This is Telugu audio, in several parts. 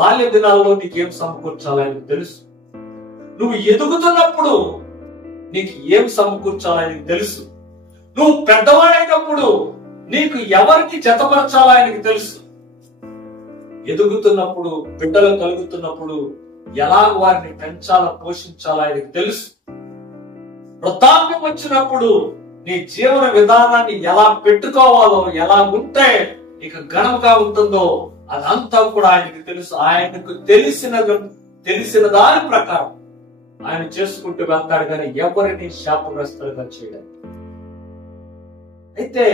బాల్య దినాల్లో నీకేం సమకూర్చాలో ఆయనకు తెలుసు. నువ్వు ఎదుగుతున్నప్పుడు నీకు ఏం సమకూర్చాలో ఆయనకు తెలుసు. నువ్వు పెద్దవాడైనప్పుడు నీకు ఎవరికి జతపరచాలో ఆయనకు తెలుసు. ఎదుగుతున్నప్పుడు, బిడ్డలు కలుగుతున్నప్పుడు ఎలా వారిని పెంచాలో పోషించాలో ఆయనకు తెలుసు. వృద్ధాప్యం వచ్చినప్పుడు నీ జీవన విధానాన్ని ఎలా పెట్టుకోవాలో, ఎలా ఉంటే ఇక ఘనంగా ఉంటుందో అదంతా కూడా ఆయనకు తెలుసు. ఆయనకు తెలిసిన దాని ప్రకారం ఆయన చేసుకుంటూ వెళ్తాడు, కానీ ఎవరిని శాపగ్రస్తులుగా చేయడం. అయితే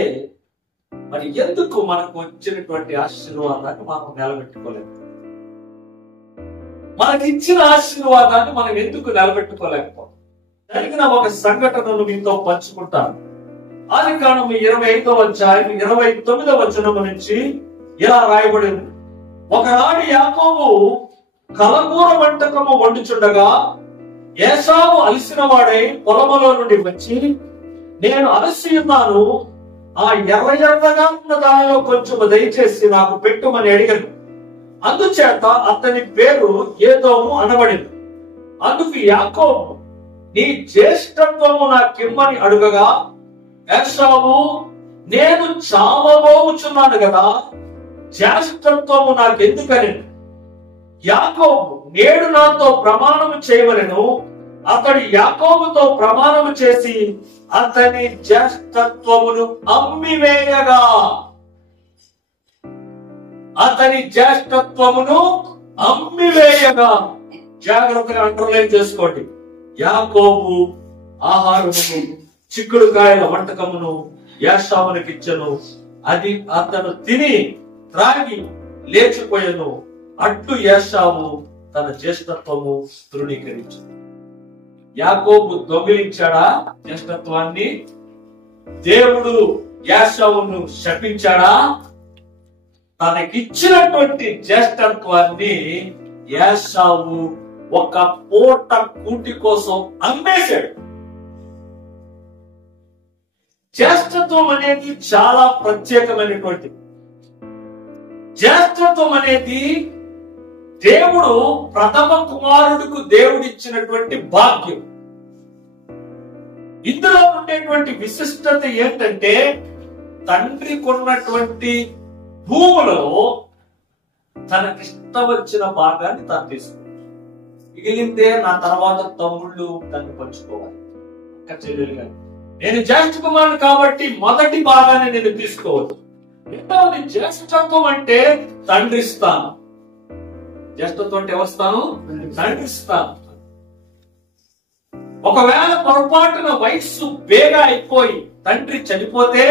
మరి ఎందుకు మనకు వచ్చినటువంటి ఆశీర్వాదాన్ని మనం నిలబెట్టుకోలేము? మనకి ఇచ్చిన ఆశీర్వాదాన్ని మనం ఎందుకు నిలబెట్టుకోలేకపోతాం? జరిగిన ఒక సంఘటనను మీతో పంచుకుంటాను. ఆదికాండము 25వ అధ్యాయం 29వ వచనము నుంచి ఇలా రాయబడింది. ఒకనాడు యాకోబు కలగూర వంటకము వండుచుండగా ఏశావు అలసిన వాడై పొలములో నుండి వచ్చి, నేను అలసి ఉన్నాను, ఆ ఎర్రగా ఉన్న దానిలో కొంచెం దయచేసి నాకు పెట్టుమని అడిగాను. అందుచేత అతని పేరు ఏదోము అనబడింది. అందుకు యాకోబు, నీ జ్యేష్ఠత్వము నాకిమ్మని అడుగగా ఏశావు, నేను చావబోచున్నాను కదా, జ్యేష్ఠత్వము నాకెందుకని? యాకోబు, నేడు నాతో ప్రమాణము చేయవలెను. అతడు యాకోబుతో ప్రమాణము చేసి అతని జ్యేష్ఠత్వమును అమ్మివేయగా, జాగ్రత్తగా అండర్లైన్ చేసుకోండి. యాకోబు ఆహారమును, చిక్కుడుకాయల వంటకమును ఏశావునికి ఇచ్చెను. అది అతను తిని త్రాగి లేచిపోయెను. అట్లు ఏశావు తన జ్యేష్ఠత్వము తృణీకరించు. యాకోబు దొంగిలించాడా జ్యేష్ఠత్వాన్ని? దేవుడు ఏశావును శపించాడా? తనకిచ్చినటువంటి జ్యేష్ఠత్వాన్ని ఏశావు ఒక పూట కూటి కోసం అమ్మేశాడు. జ్యేష్ఠత్వం అనేది చాలా ప్రత్యేకమైనటువంటి. జ్యేష్ఠత్వం అనేది దేవుడు ప్రథమ కుమారుడికి దేవుడిచ్చినటువంటి భాగ్యం. ఇందులో ఉండేటువంటి విశిష్టత ఏంటంటే, తండ్రి కొన్నటువంటి భూములో తనకిష్టం వచ్చిన భాగాన్ని తను తీసుకోవాలి. మిగిలిందే నా తర్వాత తమ్ముళ్ళు తను పంచుకోవాలి, అక్క చెల్లెలు కానీ. నేను జ్యేష్ఠ కుమారుడు కాబట్టి మొదటి భాగాన్ని నేను తీసుకోవచ్చు. రెండవది, జ్యేష్ఠత్వం అంటే తండ్రి స్థానం. జ్యేష్ఠత్వం అంటే ఎవరి స్థానం? తండ్రి స్థానం. ఒకవేళ పొరపాటున వయస్సు బేగా అయిపోయి తండ్రి చనిపోతే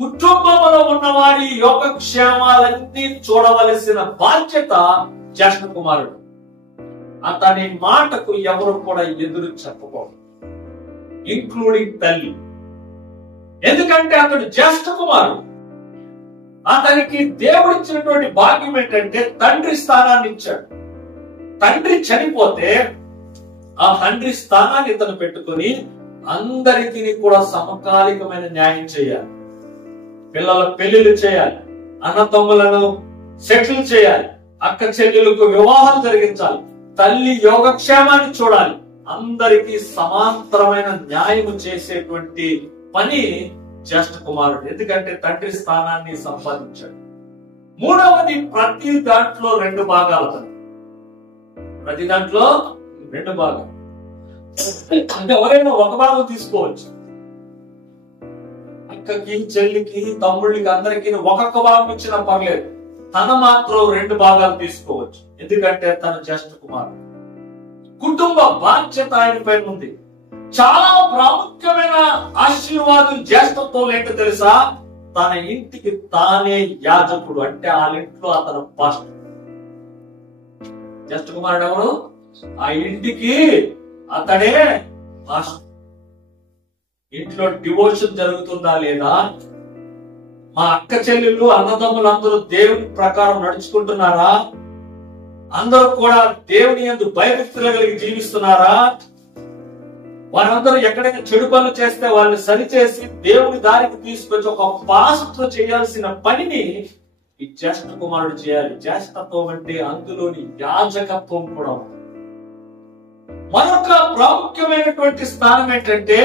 కుటుంబంలో ఉన్న వారి యోగక్షేమాలన్నీ చూడవలసిన బాధ్యత జ్యేష్ఠ కుమారుడు. అతని మాటకు ఎవరు కూడా ఎదురు చెప్పకూడదు, ఇంక్లూడింగ్ తల్లి. ఎందుకంటే అతడు జ్యేష్ఠ కుమారుడు. అతనికి దేవుడిచ్చినటువంటి భాగ్యం ఏంటంటే తండ్రి స్థానాన్ని ఇచ్చాడు. తండ్రి చనిపోతే ఆ తండ్రి స్థానాన్ని ఇతను పెట్టుకుని అందరికీ కూడా సమకాలికమైన న్యాయం చేయాలి. పిల్లల పెళ్లిళ్ళు చేయాలి, అన్నతమ్ములను సెటిల్ చేయాలి, అక్క చెల్లెలకు వివాహం జరిగించాలి, తల్లి యోగక్షేమాన్ని చూడాలి. అందరికీ సమాంతరమైన న్యాయం చేసేటువంటి పని జ్యేష్ఠ కుమారుడు. ఎందుకంటే తండ్రి స్థానాన్ని సంపాదించాడు. మూడవది, ప్రతి దాంట్లో 2 భాగాలు. ప్రతి దాంట్లో 2 భాగాలు. అంటే ఎవరైనా ఒక భాగం తీసుకోవచ్చు. అక్కకి, చెల్లికి, తమ్ముళ్ళకి అందరికీ ఒక్కొక్క భాగం ఇచ్చినా పర్లేదు. తన మాత్రం 2 భాగాలు తీసుకోవచ్చు. ఎందుకంటే తన జ్యేష్ఠ కుమారుడు. కుటుంబ బాధ్యత ఆయన పైన ఉంది. చాలా ప్రాముఖ్యమైన ఆశీర్వాదం జ్యేష్ఠత్వం ఏంటో తెలుసా? తన ఇంటికి తానే యాజకుడు. అంటే ఆ ఇంట్లో అతను పాస్టర్. జ్యేష్ఠ కుమారుడు ఎవరు? ఆ ఇంటికి అతడే పాస్టర్. ఇంట్లో డివోషన్ జరుగుతుందా లేదా? మా అక్క చెల్లెళ్ళు, అన్నదమ్ములు అందరూ దేవుని ప్రకారం నడుచుకుంటున్నారా? అందరూ కూడా దేవుని యందు భయభక్తులు కలిగి జీవిస్తున్నారా? వారందరూ ఎక్కడైనా చెడు పనులు చేస్తే వాళ్ళని సరిచేసి దేవుని దారికి తీసుకొచ్చి ఒక పాస్టర్ చేయాల్సిన పనిని ఈ జ్యేష్ఠ కుమారుడు చేయాలి. జ్యేష్ఠత్వం అంటే అందులోని యాజకత్వం కూడా. మరొక ప్రాముఖ్యమైనటువంటి స్థానం ఏంటంటే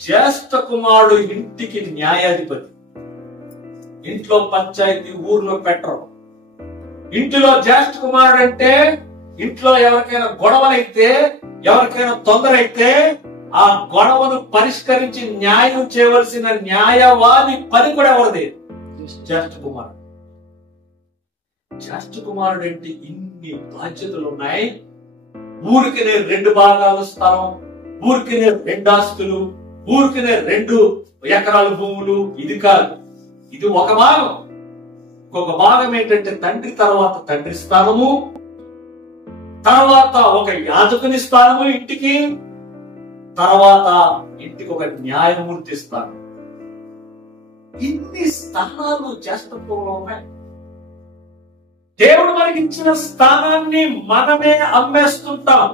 జ్యేష్ఠ కుమారుడు ఇంటికి న్యాయాధిపతి. ఇంట్లో పంచాయతీ ఊర్లో పెట్టరు. ఇంటిలో జ్యేష్ఠ కుమారుడు అంటే ఇంట్లో ఎవరికైనా గొడవలైతే, ఎవరికైనా తొందర అయితే ఆ గొడవను పరిష్కరించి న్యాయం చేయవలసిన న్యాయవాది పని కూడా ఎవరిది? జ్యేష్ఠ కుమారుడు. జ్యేష్ఠ కుమారుడు అంటే ఇన్ని బాధ్యతలు ఉన్నాయి. ఊరికినే 2 భాగాలు స్థలం, ఊరికినే 2 ఆస్తులు, ఊరికినే 2 ఎకరాల భూములు, ఇది కాదు. ఇది ఒక భాగం. ఇంకొక భాగం ఏంటంటే తండ్రి తర్వాత తండ్రి స్థానము, తర్వాత ఒక యాజకుని స్థానము ఇంటికి, తర్వాత ఇంటికి ఒక న్యాయమూర్తి స్థానం. ఇన్ని స్థానాలు జ్యేష్ఠత్వంలో ఉన్నాయి. దేవుడు మనకి ఇచ్చిన స్థానాన్ని మనమే అమ్మేస్తుంటాం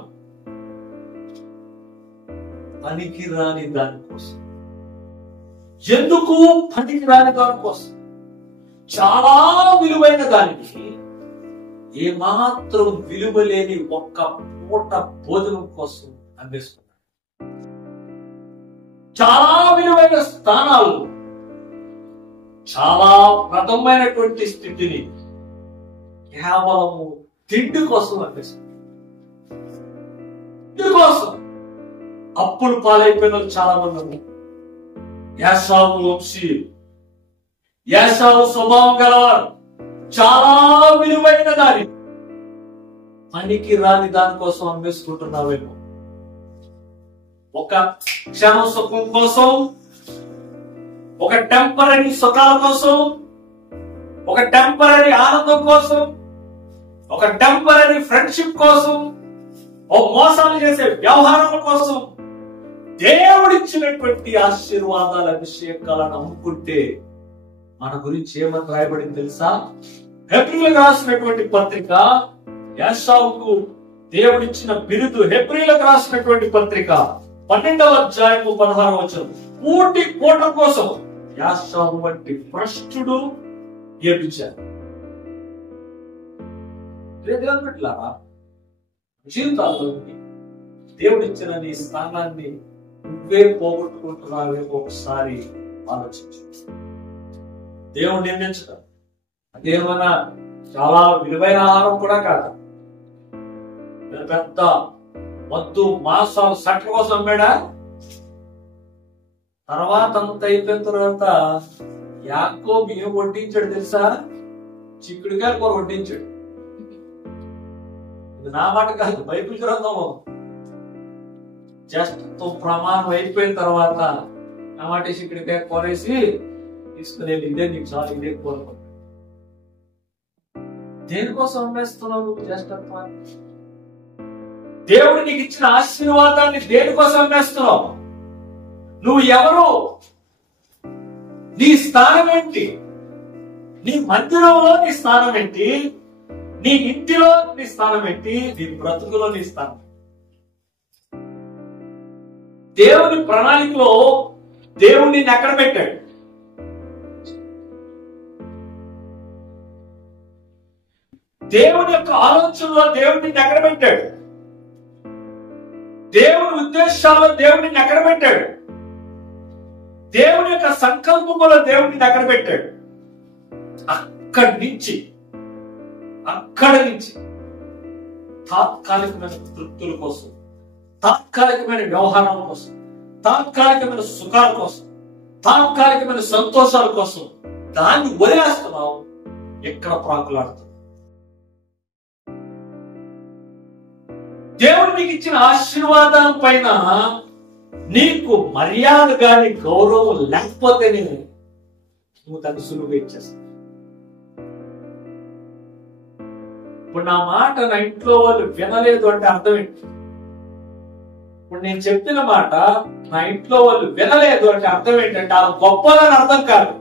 పనికిరాని దానికోసం. ఎందుకు? పనికిరాని దానికోసం. చాలా విలువైన దానికి ఏమాత్రం విలువ లేని ఒక్క పూట భోజనం కోసం అమ్మేస్తున్నాడు. చాలా విలువైన స్థానాలు, చాలా ప్రథమైనటువంటి స్థితిని కేవలము తిండి కోసం అనిపిస్తుంది. తిండి కోసం అప్పులు పాలైపోయిన చాలా మంది. యాసావు వంశీ, యాసావు స్వభావం గలవారు. చాలా విలువైన దాని పనికి రాని దానికోసం అమ్మేసుకుంటున్నావేమో. ఒక క్షణం సుఖం కోసం, ఒక టెంపరీ సుఖాల కోసం, ఒక టెంపరీ ఆనందం కోసం, ఒక టెంపరీ ఫ్రెండ్షిప్ కోసం, ఒక మోసాలు చేసే వ్యవహారాల కోసం దేవుడిచ్చినటువంటి ఆశీర్వాదాల అభిషేకాలను అమ్ముకుంటే మన గురించి ఏమని రాయబడింది తెలుసా? హెబ్రీయులకు రాసినటువంటి పత్రిక, యాషావుకు దేవుడిచ్చిన బిరుదు. హెబ్రీయులకు రాసినటువంటి పత్రిక 12వ అధ్యాయము 16వ వచనం. పూటి పూట కోసం యాషావు వంటి భ్రష్టుడు ఏపించారు. జీవితాల్లో దేవుడిచ్చిన నీ స్థానాన్ని నువ్వే పోగొట్టుకుంటున్నావేమో ఒకసారి ఆలోచించు. దేవుడు నిర్ణయించడం అదేమన్నా చాలా విలువైన ఆహారం కూడా కాదు. పెద్ద వద్దు మాంసాలు సట్ల కోసం అమ్మాడా. తర్వాత అంత అయిపోయిన తర్వాత యాకోబు ఏం వడ్డించాడు తెలుసా? చిక్కుడుకాయ కూర వడ్డించాడు. ఇది నా మాట కాదు, బైబిల్ గ్రంథం. జస్ట్ ప్రమాణం అయిపోయిన తర్వాత టమాటా చిక్కుడుకాయ కూరేసి తీసుకునే, ఇదే నీకు చాలు, ఇదే కోరుకో. దేనికోసం అమ్మేస్తున్నావు నువ్వు జ్యేష్ఠత్వాన్ని? దేవుడు నీకు ఇచ్చిన ఆశీర్వాదాన్ని దేనికోసం అమ్మేస్తున్నావు? నువ్వు ఎవరు? నీ స్థానం ఏంటి? నీ మందిరంలో నీ స్థానం ఏంటి? నీ ఇంటిలో నీ స్థానం ఏంటి? నీ బ్రతుకులో నీ స్థానం. దేవుని ప్రణాళికలో దేవుడు నిన్ను ఎక్కడ పెట్టాడు? దేవుని యొక్క ఆలోచనలో దేవుడు నిన్ను ఎక్కడ పెట్టాడు? దేవుని ఉద్దేశాల్లో దేవుడు నిన్ను ఎక్కడ పెట్టాడు? దేవుని యొక్క సంకల్పంలో దేవుడు నిన్ను ఎక్కడ పెట్టాడు? అక్కడి నుంచి తాత్కాలికమైన తృప్తుల కోసం, తాత్కాలికమైన వ్యవహారాల కోసం, తాత్కాలికమైన సుఖాల కోసం, తాత్కాలికమైన సంతోషాల కోసం దాన్ని వదిలేస్తున్నావు. ఎక్కడ ప్రాకులాడుతున్నావు? దేవుడు నీకు ఇచ్చిన ఆశీర్వాదం పైన నీకు మర్యాద గాని గౌరవం లేకపోతేనే నువ్వు దాన్ని సులువుగా ఇచ్చేస్తావు. ఇప్పుడు నా మాట నా ఇంట్లో వాళ్ళు వినలేదు అంటే అర్థం ఏంటి? ఇప్పుడు నేను చెప్పిన మాట నా ఇంట్లో వాళ్ళు వినలేదు అంటే అర్థం ఏంటంటే అలా గొప్పదని అర్థం కాదు.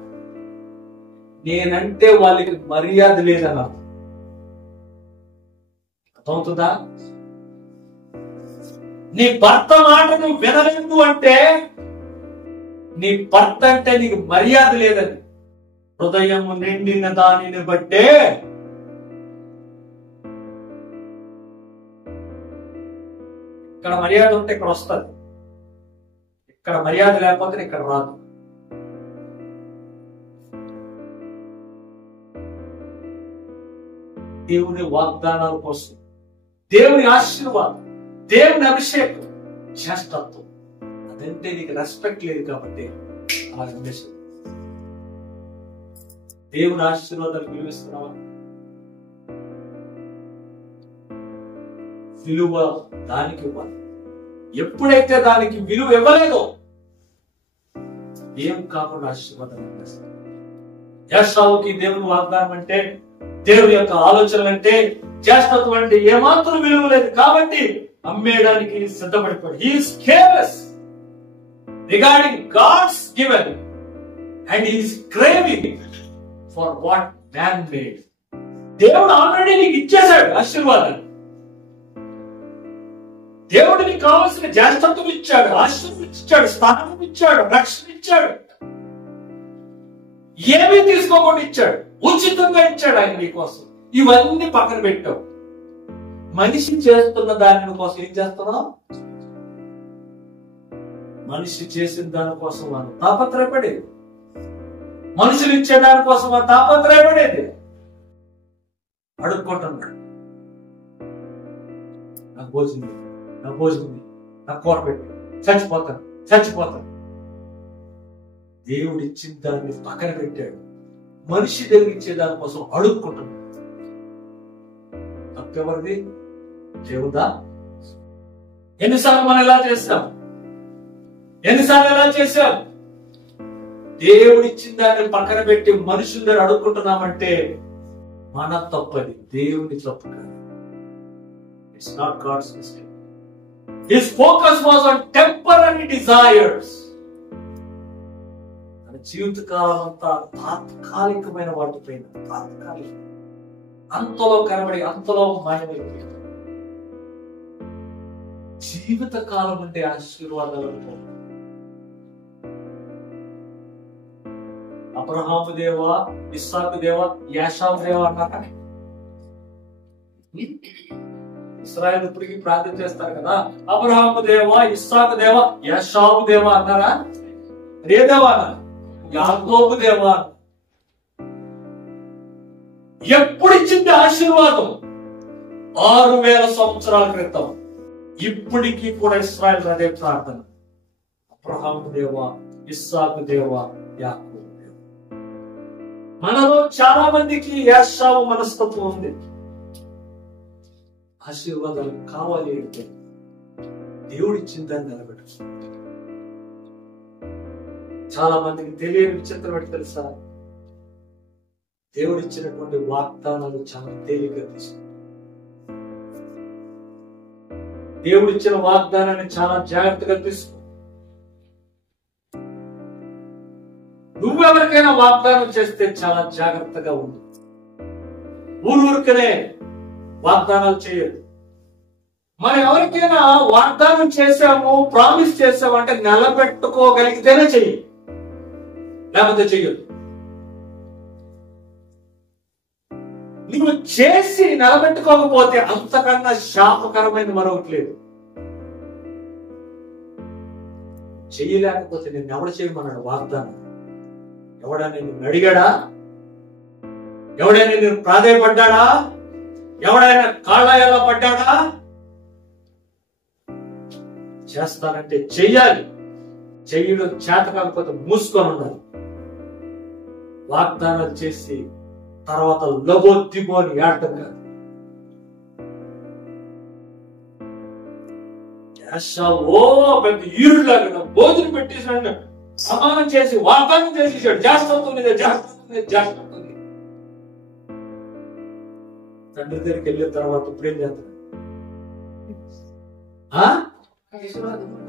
నేనంటే వాళ్ళకి మర్యాద లేదని అర్థం. అర్థమవుతుందా? నీ భర్త మాట నువ్వు వినలేదు అంటే నీ భర్త అంటే నీకు మర్యాద లేదని. హృదయము నిండిన దానిని బట్టే ఇక్కడ మర్యాద ఉంటే ఇక్కడ వస్తుంది, ఇక్కడ మర్యాద లేకపోతే ఇక్కడ రాదు. దేవుని వాగ్దానాల కోసం, దేవుని ఆశీర్వాదం, దేవుని అభిషేకం, శ్రేష్టత్వం, అదంటే నీకు రెస్పెక్ట్ లేదు కాబట్టి అలా అనిపిస్తుంది. దేవుని ఆశీర్వాదాలు విలువిస్తున్నావా? విలువ దానికి ఇవ్వాలి. ఎప్పుడైతే దానికి విలువ ఇవ్వలేదో ఏం కాకుండా ఆశీర్వాదాలు అనిపిస్తుంది. ఏశావుకి దేవుని వాగ్దానం అంటే, దేవుని యొక్క ఆలోచనలు అంటే, జ్యేష్ఠత్వం అంటే ఏమాత్రం విలువ లేదు కాబట్టి అమ్మేయడానికి సిద్ధపడిపోయాడు. He is careless regarding God's given and he is craving for what man made. దేవుడు ఆల్రెడీ నీకు ఇచ్చేశాడు ఆశీర్వాదాన్ని. దేవుడు నీకు కావాల్సిన జ్యేష్ఠత్వం ఇచ్చాడు, ఆశీర్వాదం ఇచ్చాడు, స్థానం ఇచ్చాడు, రక్షణ ఇచ్చాడు, ఏమీ తీసుకోకుండా ఇచ్చాడు, ఉచితంగా ఇచ్చాడు ఆయన నీకోసం. ఇవన్నీ పక్కన పెట్టావు. మనిషి చేస్తున్న దాని కోసం ఏం చేస్తున్నావు? మనిషి చేసిన దానికోసం మనం తాపత్రయపడేది, మనుషులు ఇచ్చే దానికోసం మనం తాపత్రయపడేది. అడుక్కుంటున్నాడు, నాకు భోజనం, నాకు భోజనం, నాకు కూర పెట్టు, చచ్చిపోతాను, చచ్చిపోతాను. దేవుడు ఇచ్చిన దాన్ని పక్కన పెట్టాడు, మనిషి దగ్గర ఇచ్చే దానికోసం అడుక్కుంటున్నాడు. తప్పెవరిది? దేవుడా? ఎన్నిసార్లు మనం ఎలా చేస్తాం? ఎన్నిసార్లు ఎలా చేశాం? దేవుడు ఇచ్చిన దాన్ని పక్కన పెట్టి మనుషుల దగ్గర అడుక్కుంటున్నామంటే మన తప్పది, దేవుని తప్పు కాదు. It's not God's mistake. His focus was on temporary desires. తన జీవితకాలం అంతా తాత్కాలికమైన వాటిపైన, తాత్కాలిక, అంతలో కనబడి అంతలో మాయమైపోయింది. జీవితకాలం అంటే ఆశీర్వాదాలు. అబ్రహాము దేవా, ఇస్సాకు దేవా, యాషావు దేవా అన్నాక ఇశ్రాయేలు ఇప్పటికీ ప్రార్థన చేస్తారు కదా, అబ్రహాము దేవా, ఇస్సాకు దేవా, యాషావు దేవా అన్నారా? ఏ దేవా? యాకోబు దేవా. ఎప్పుడు ఇచ్చింది ఆశీర్వాదం? 6000 సంవత్సరాల క్రితం. ఇప్పటికీ కూడా ఇశ్రాయేలు అదే ప్రార్థన. అబ్రహాము దేవా, ఇస్సాకు దేవా, యాకోబు దేవా. మనలో చాలా మందికి యాషావు మనస్తత్వం ఉంది. ఆశీర్వాదాలు కావాలి అంటే దేవుడు ఇచ్చిన దాన్ని నిలబెట్టు. చాలా మందికి తెలియని విచిత్రం ఏంటి తెలుసా? దేవుడు ఇచ్చినటువంటి వాగ్దానాలు చాలా తేలిగ్గా తీసుకుంటారు. దేవుడు ఇచ్చిన వాగ్దానాన్ని చాలా జాగ్రత్తగా తీసుకో. నువ్వెవరికైనా వాగ్దానం చేస్తే చాలా జాగ్రత్తగా ఉండు. ఊరికనే వాగ్దానాలు చేయదు. మనం ఎవరికైనా వాగ్దానం చేశాము, ప్రామిస్ చేసాము అంటే నిలబెట్టుకోగలిగితేనే చెయ్యి, లేకపోతే చెయ్యదు. నువ్వు చేసి నిలబెట్టుకోకపోతే అంతకన్నా శాపకరమైన మరొకటి లేదు. చెయ్యలేకపోతే నేను ఎవడు చేయమన్నాడు వాగ్దానం? ఎవడైనా నిన్ను అడిగాడా? ఎవడైనా నేను ప్రాధాయపడ్డాడా? ఎవడైనా కాళ్ళాయాలో పడ్డాడా? చేస్తానంటే చెయ్యాలి. చెయ్యడం చేత కాకపోతే మూసుకొని ఉండాలి. వాగ్దానాలు చేసి తర్వాత లబోద్దిమో అని ఏడటం కాదు. ఓ పెద్ద ఈరులాగా భోజనం పెట్టేసాడు, సమానం చేసి వాగ్దానం చేసేసాడు. చేస్తుంది చేస్తుంది. తండ్రి దగ్గరికి వెళ్ళిన తర్వాత ఇప్పుడేం చేస్తాడు?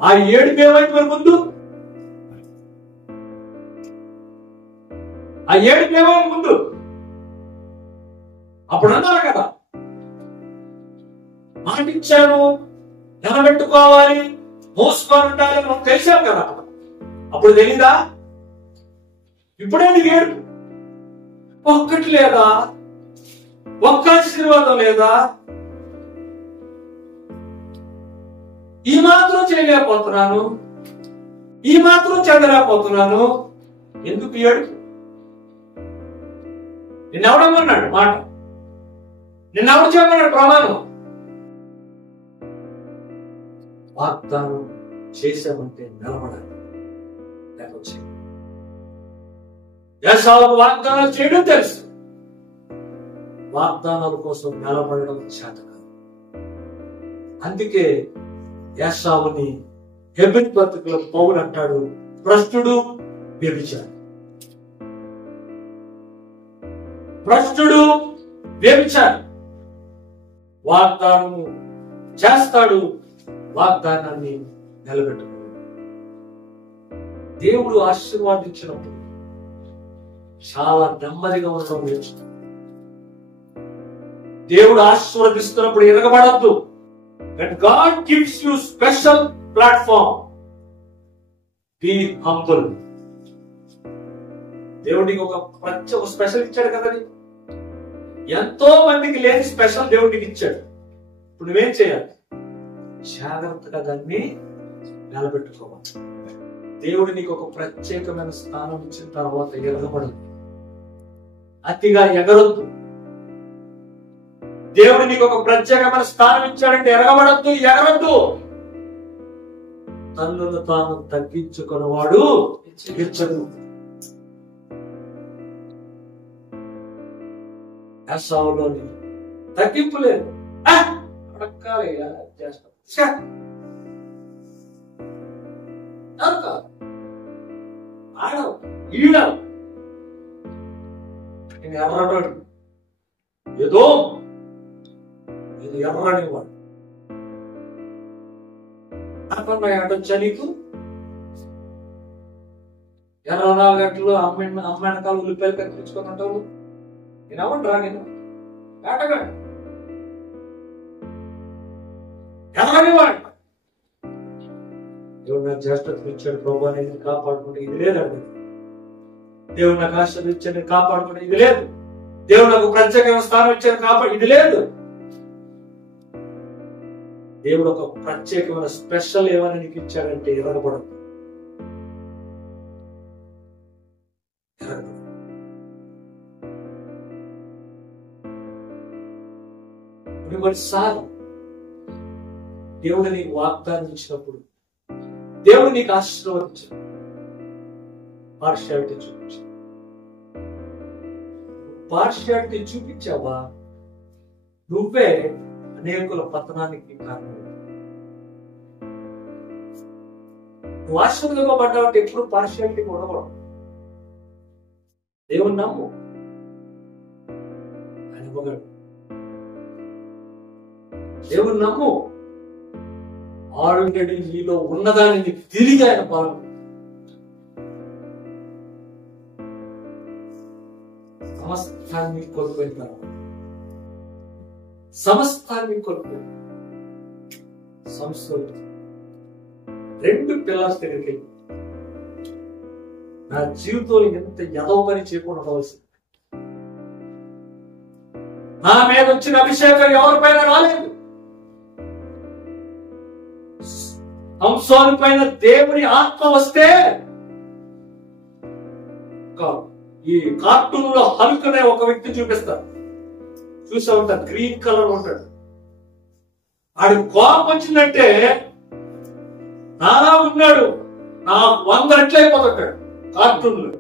ఆ ఏడుపు ఏమైంది మరి ముందు? ఆ ఏడుపు ఏమైంది ముందు? అప్పుడు అన్నారు కదా, మాట ఇచ్చాను, నిలబెట్టుకోవాలి, మోసుకొని ఉండాలి, మనం తెలిసాం కదా. అప్పుడు తెలీదా? ఇప్పుడే నీకు ఏడుపు. ఒక్కటి లేదా? ఒక్క ఆశీర్వాదం లేదా? ఈ మాత్రం చేయలేకపోతున్నాను, ఈ మాత్రం చెందలేకపోతున్నాను. ఎందుకు ఏడు? నిన్నెవడమన్నాడు మాట? నిన్నెవడు చెప్పన్నాడు ప్రమాణం? వాగ్దానం చేసామంటే నిలబడాలి. ఏసావుకు వాగ్దానాలు చేయడం తెలుసు, వాగ్దానాల కోసం నిలబడడం చేత కాదు. అందుకే ఏసావుని హెబ్రీ పత్రికలో పౌలు అంటాడు, భ్రష్టుడు, వ్యభిచారి. భ్రష్టుడు, వ్యభిచారి. వాగ్దానము చేస్తాడు, వాగ్దానాన్ని నిలబెట్టుకోడు. దేవుడు ఆశీర్వాదించినప్పుడు చాలా నెమ్మదిగా ఉండడం నేర్చుకో. దేవుడు ఆశీర్వదిస్తున్నప్పుడు ఎరగబడద్దు. When God gives you special platform, be humble. దేవుడికి ఒక స్పెషల్ ఇచ్చాడు కదా. ఎంతో మందికి లేని స్పెషల్ దేవుడికి ఇచ్చాడు. ఇప్పుడు నువ్వేం చేయాలి? జాగ్రత్తగా దాన్ని నిలబెట్టుకోవాలి. దేవుడు నీకు ఒక ప్రత్యేకమైన స్థానం ఇచ్చిన తర్వాత ఎగరబడదు, అతిగా ఎగరొద్దు. దేవుడు నీకు ఒక ప్రత్యేకమైన స్థానం ఇచ్చాడంటే ఎరగబడద్దు, ఎగరొద్దు. తన్నును తాను తగ్గించుకున్నవాడు హెచ్చడు. ఏసావులోని తగ్గింపు లేదు. ఎర్రడు ఏదో ఎర్రని వాడు అటొచ్చా నీకు? 24 గంటలు అమ్మాయినకాలు ఉల్లిపాయలు కనిపించుకొని ఉంటావు. నేను అవ్వండి రా, నేను వేటగాడు ఎర్రని వాడు. దేవుడు నాకు జ్యేష్ఠత్వం ఇచ్చాడు ప్రభు, నేను కాపాడుకుంటే ఇది లేదండి. దేవుడు నాకు ఆశలు ఇచ్చాడు కాపాడుకుంటే ఇది లేదు. దేవుడు నాకు ప్రత్యేకమైన స్థానం ఇచ్చాడు ఇది లేదు. దేవుడు ఒక ప్రత్యేకమైన స్పెషల్ ఏమైనా నీకు ఇచ్చాడంటే ఎరగబడదు. కొన్నిసార్లు దేవుడు నీకు వాగ్దానం ఇచ్చినప్పుడు, దేవుడు నీకు ఆశీర్వదించాడు, పార్షియాలిటీ చూపించాడు. పార్షియాలిటీ చూపించావా, నువ్వే అనేకుల పతనానికి కారణం. నువ్వు ఆశీర్వదింపబడ్డావంటే ఎప్పుడు పార్షియాలిటీ ఉండకూడదు. దేవుని నమ్ము, ఆయన ఇవ్వగలడు. దేవుని నమ్ము, ఆల్రెడీ నీలో ఉన్నదాన్ని తిరిగి ఆయన పాలన. సమస్తాన్ని కోల్పోయిన తర్వాత, సమస్తాన్ని కోల్పోయిన సంస్థలు 2 పిల్లర్స్ దగ్గరికి వెళ్ళి, నా జీవితంలో ఎంత ఎదవ పని చేయకుండా ఉండవలసింది. నా మీద వచ్చిన అభిషేకం ఎవరిపైన రాలేదు. సంసోను పైన దేవుని ఆత్మ వస్తే, ఈ కార్టూన్ లో హల్క్ అనే ఒక వ్యక్తి చూపిస్తారు, చూసా ఉంటారు, గ్రీన్ కలర్ ఉంటాడు. ఆడి కోపం వచ్చిందంటే నానా ఉన్నాడు, నా 100 రెట్లు అయిపోతాడు కార్టూన్ లో.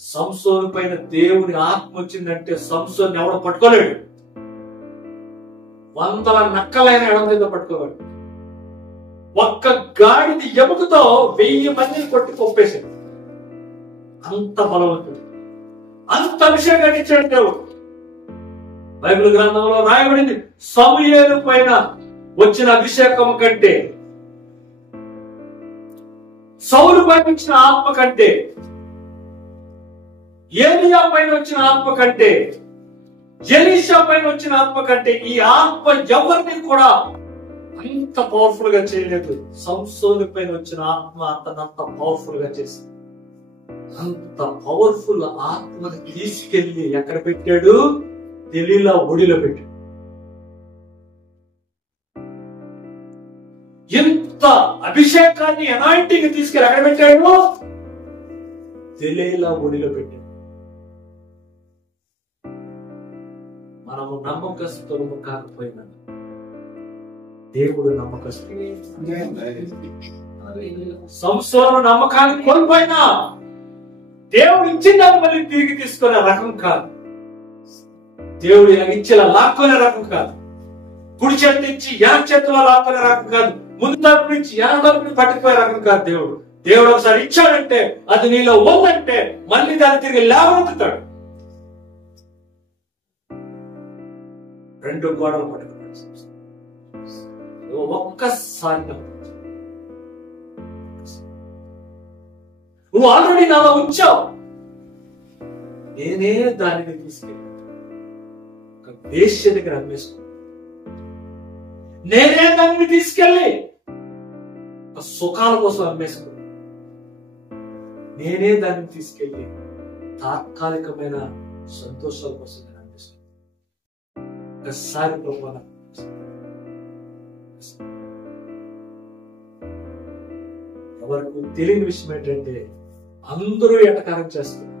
సంసోను పైన దేవుని ఆత్మ వచ్చిందంటే సంసోను ఎవడో పట్టుకోలేడు. 100 నక్కలైన ఎడం మీద పట్టుకోలేడు. ఒక్క గాడిది ఎముకతో 1000 మందిని కొట్టి కొప్పేశాడు. అంత బలవంతుడు, అంత అభిషేకాన్ని ఇచ్చాడు దేవుడు. బైబిల్ గ్రంథంలో రాయబడింది, సమూయేలు పైన వచ్చిన అభిషేకం కంటే, సౌలు పైన వచ్చిన ఆత్మ కంటే, ఏలియా పైన వచ్చిన ఆత్మ కంటే, ఎలీషా పైన వచ్చిన ఆత్మ కంటే ఈ ఆత్మ ఎవరిని కూడా అంత పవర్ఫుల్ గా చేయలేదు. సంసోను పైన వచ్చిన ఆత్మ అంత పవర్ఫుల్ గా చేసింది. అంత పవర్ఫుల్ ఆత్మని తీసుకెళ్లి ఎక్కడ పెట్టాడు? దెలీలా ఒడిలో పెట్టాడు. ఎంత అభిషేకాన్ని అనాయింటింగ్ తీసుకెళ్ళి ఎక్కడ పెట్టాడు? దెలీలా ఒడిలో పెట్టాడు. మనము నమ్మకస్తులము కాకపోయినా దేవుడు నమ్మకస్తుడు. సంసోను నమ్మకాన్ని కోల్పోయినా దేవుడు ఇచ్చిన దాన్ని మళ్ళీ తిరిగి తీసుకునే రకం కాదు. దేవుడు ఇలా ఇచ్చేలా లాక్కునే రకం కాదు. కుడి చేతి ఇచ్చి ఎనక చేతిలో లాక్కునే రకం కాదు. ముందు తరపు నుంచి ఎనక తరపు నుంచి పట్టుకుపోయే రకం కాదు. దేవుడు ఒకసారి ఇచ్చాడంటే, అది నీలో ఉందంటే మళ్ళీ దాన్ని తిరిగి లేవనెత్తుతాడు. 2 గోడలు పట్టుకున్నాడు. ఒక్కసారి నువ్వు ఆల్రెడీ నాలో ఉంచావు, నేనే దానిని తీసుకెళ్ళి ఒక వేశ్య దగ్గర అమ్మేసుకో. నేనే దానిని తీసుకెళ్ళి ఒక సుఖాల కోసం అమ్మేసుకో. నేనే దానిని తీసుకెళ్ళి తాత్కాలికమైన సంతోషాల కోసం నేను అమ్మేసుకో. ఒకసారి ప్రభువా, ఎవరికి తెలియని విషయం ఏంటంటే, అందరూ ఎటకారం చేస్తున్నారు,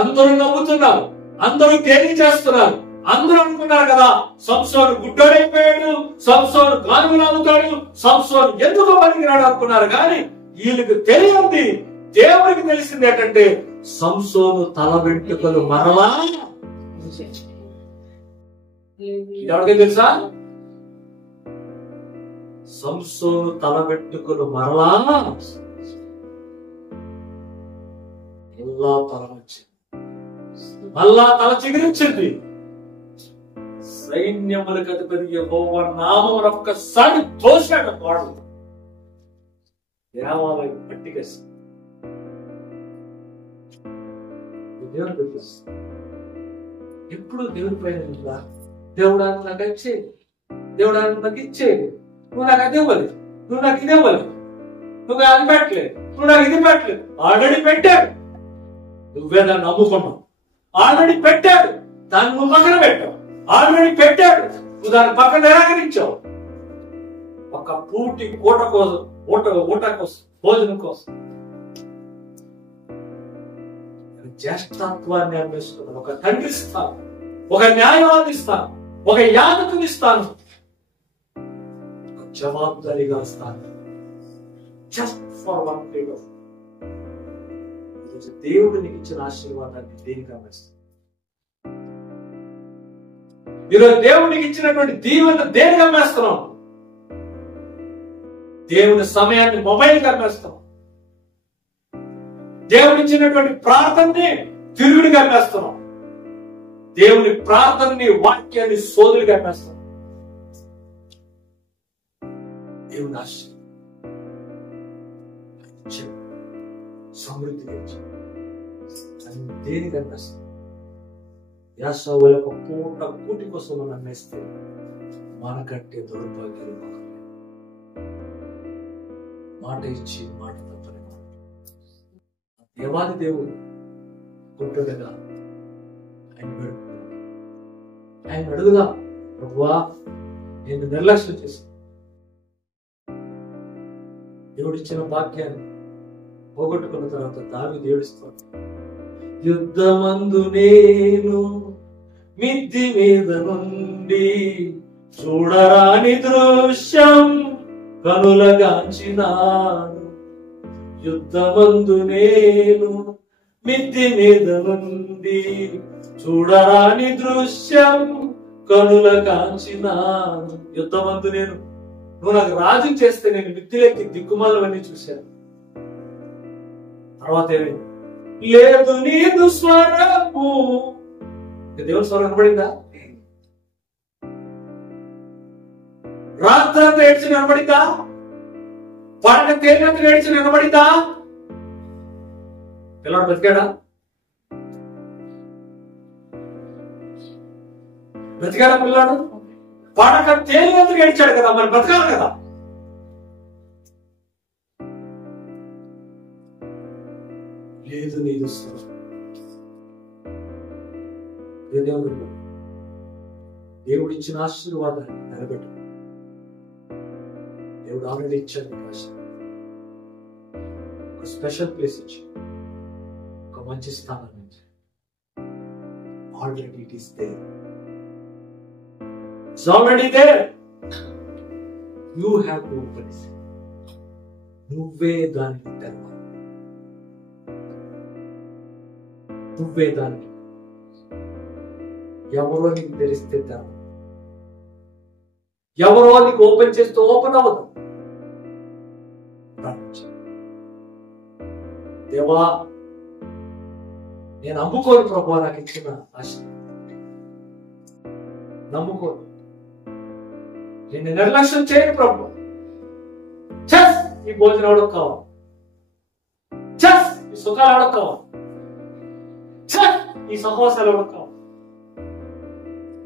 అందరూ నవ్వుతున్నారు, అందరూ తేలిక చేస్తున్నారు. అందరూ అనుకున్నారు కదా, సంసోను గుడ్డోడైపోయాడు, సంసోను గానుగులు అవుతాడు, సంసోను ఎందుకు పనికిరాడు అనుకున్నారు. కానీ వీళ్ళకి తెలియంది, దేవుడికి తెలిసింది ఏంటంటే, సంసోను తల వెంట్రుకలు మరలా. ఎవరికీ తెలుసా? సంసోను తల వెంట్రుకలు మరలా తల వచ్చింది, మళ్ళా తల చిగురించింది. సైన్యములకు అధిపతి యెహోవా నామమున ఒక్కసారి తోశాడు వాడు. దేవాలయం పట్టికేసి దేవుడు ఎప్పుడు దేవుడి పైన దేవుడు నాకు ఇచ్చేది, దేవుడు నాకు ఇచ్చేది, నువ్వు నాకు అది ఇవ్వలేదు, నువ్వు నాకు ఇది ఇవ్వలేదు, నువ్వు అది పెట్టలేదు, నువ్వు నాకు ఇది పెట్టలేదు. ఆల్రెడీ పెట్టాడు, నువ్వే దాన్ని నమ్ముకున్నావు. ఆల్రెడీ పెట్టాడు, దాన్ని నువ్వు పక్కన పెట్టావు. ఆల్రెడీ పెట్టాడు, నువ్వు దాన్ని పక్కన నిరాకరించావు. ఒక పూటి ఊట కోసం, ఊట కోసం, భోజనం కోసం జ్యేష్ఠత్వాన్ని అన్వేషిస్తున్నాను. ఒక తండ్రి ఇస్తాను, ఒక న్యాయవాది ఇస్తాను, ఒక యాజకుని ఇస్తాను, జవాబుదారీగా వస్తాను. Just for one period of దేవుడు నీకు ఇచ్చిన ఆశీర్వాదాన్ని దేనికి అమ్మేస్తాను? ఈరోజు దేవుడికి ఇచ్చినటువంటి దీవెన దేనికి అమ్మేస్తున్నాం? దేవుని సమయాన్ని మొబైల్కి అమ్మేస్తాం. దేవుడు ఇచ్చినటువంటి ప్రార్థనని తిరుగుడికి అమ్మేస్తున్నాం. దేవుని ప్రార్థనని, వాక్యాన్ని సోదులుగా అమ్మేస్తాం. దేవుని ఆశీర్వాదం సమృద్ధిగా దేనికి అమ్మేస్తాం? యాసోవు యొక్క పూట కూటి కోసం మనం అమ్మేస్తే మనకంటే దౌర్భాగ్యులు మాట ఇచ్చి మాట తప్పని దేవాది దేవుడు గుడ్డగా ఆయన అడుగుదా, ప్రభువా నేను నిర్లక్ష్యం చేసి దేవుడిచ్చిన వాక్యాన్ని పోగొట్టుకున్న తర్వాత దావీదు ఏడుస్తాడు. యుద్ధమందు నేను మిద్ది మీద నుండి చూడరాని దృశ్యం కనులగాంచినాను. యుద్ధమందు నేను మిద్ది మీద నుండి చూడరాని దృశ్యం కనులగాంచినాను. యుద్ధమందు నేను, నువ్వు నాకు రాజు చేస్తే నేను మిద్దిలోకి దిక్కుమాలవన్నీ చూశాను. తర్వాత ఏమైంది? లేదు నీదు స్వరము. దేవుని స్వరం కనబడిందా? రాత్రంతా ఏడ్చి కనబడిందా? పండగ తేలినంత ఏడ్చి కనబడిందా? పిల్లడు బ్రతికాడా? బ్రతికాడా పిల్లాడు? పండగ తేలినంత ఏడ్చాడు కదా, మరి బ్రతకాలి కదా. లేదు నీదు జీవిస్తున్నాం. దేవుడు ఇచ్చిన ఆశీర్వాదాన్ని నిలబెట్టు. దేవుడు ఆల్రెడీ ఇచ్చాడు నీకు ఆశీర్వాదం. ఒక స్పెషల్ ప్లేస్ ఇచ్చి, ఒక మంచి స్థానం నుంచి. Already it is there. It's already there. You have to open it. నువ్వే దానికి తెరవాలి. నువ్వే దానికి. ఎవరో నీకు తెరిస్తే తెరవాలి. ఎవరో నీకు ఓపెన్ చేస్తూ ఓపెన్ అవ్వదు. దేవా, నేను నమ్ముకోను ప్రభు, నాకు ఇచ్చిన ఆశ నమ్ముకోను. నేను నిర్లక్ష్యం చేయను ప్రభు. చస్ ఈ భోజనం ఎవడో కావాలి, చస్ ఈ సుఖాలు ఎవడో కావాలి, చస్ ఈ సహవాసాలు ఎవడో కావాలి.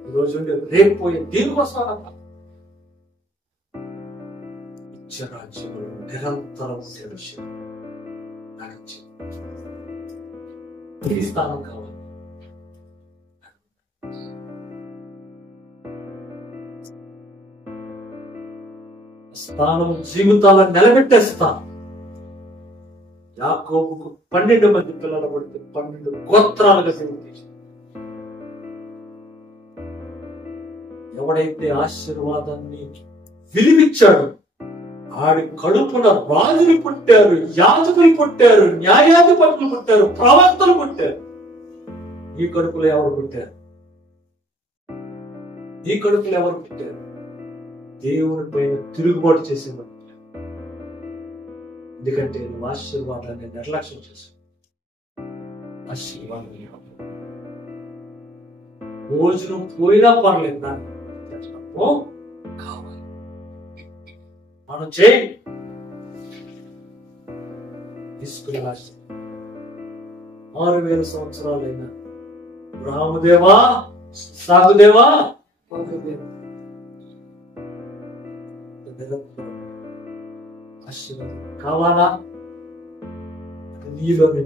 ఈరోజు రేపు పోయే దీనికోసం రాజ్యంలో నిరంతరం ఉండే విషయం ఈ స్థానం కావాలి. స్థానం జీవితాలను నిలబెట్టే స్థానం. యాకోబుకు 12 మంది పిల్లలు పడితే 12 గోత్రాలుగా దేవుడు. ఎవడైతే ఆశీర్వాదాన్ని విలువిచ్చాడు, ఆడి కడుపున రాజులు పుట్టారు, యాజకులు పుట్టారు, న్యాయాధిపతులు పుట్టారు, ప్రవక్తలు పుట్టారు. ఈ కడుపులో ఎవరు పుట్టారు? ఈ కడుపులో ఎవరు పుట్టారు? దేవుని పైన తిరుగుబాటు చేసేవారు. ఎందుకంటే నువ్వు ఆశీర్వాదాన్ని నిర్లక్ష్యం చేశావు. ఆశీర్వాదం భోజనం పోయినా పర్లేదు, దాన్ని కావాలి. మనం చేయి తీసుకునే 6000 సంవత్సరాలైనా రాముదేవా, సాగుదేవా, ఆశీర్వాదం కావాలా? నీలోనే.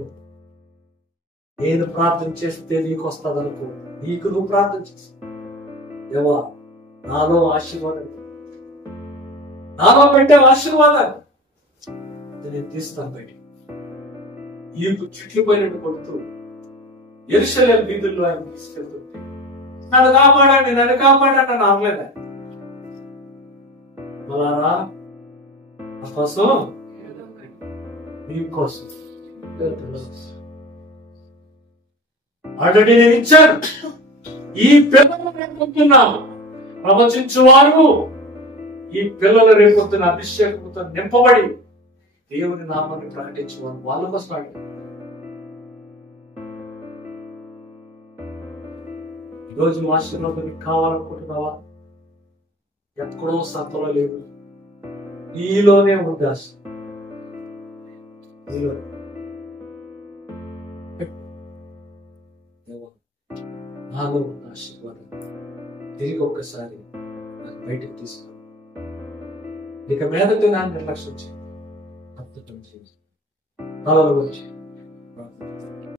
నేను ప్రార్థన చేస్తే నీకు వస్తుంది అనుకో. నీకు నువ్వు ప్రార్థన చేసి, దేవా నాలో ఆశీర్వాదం, నాలో పెట్టే ఆశీర్వాదాన్ని నేను తీస్తాను బయట. ఈ చుట్లు పోయినట్టు కొడుతూ యెరూషలేము వీధుల్లో ఆయన తీసుకెళ్తుంటే, నన్ను కాపాడండి, నన్ను కాపాడండి అని అనలేదా? మలారా నా కోసం, మీకోసం ఆల్రెడీ నేను ఇచ్చాను. ఈ పిల్లలు రేపొద్దున్నాము ప్రవచించువారు, ఈ పిల్లలు రేపొద్దున అభిషేకంతో నింపబడి దేవుని నామాన్ని ప్రకటించేవారు. వాళ్ళ కోసం అడిగారు. ఈరోజు ఆశీర్వాదం కావాలనుకుంటున్నావా? ఎక్కడో సంతలో లేదు, నీలోనే ఉంది ఆశ. నాలో ఉన్న ఆశీర్వాదం తిరిగి ఒక్కసారి నాకు బయటకు తీసుకో. ఇక మీదతో నా నిర్లక్ష్యం చేయాలి. తలలో వచ్చి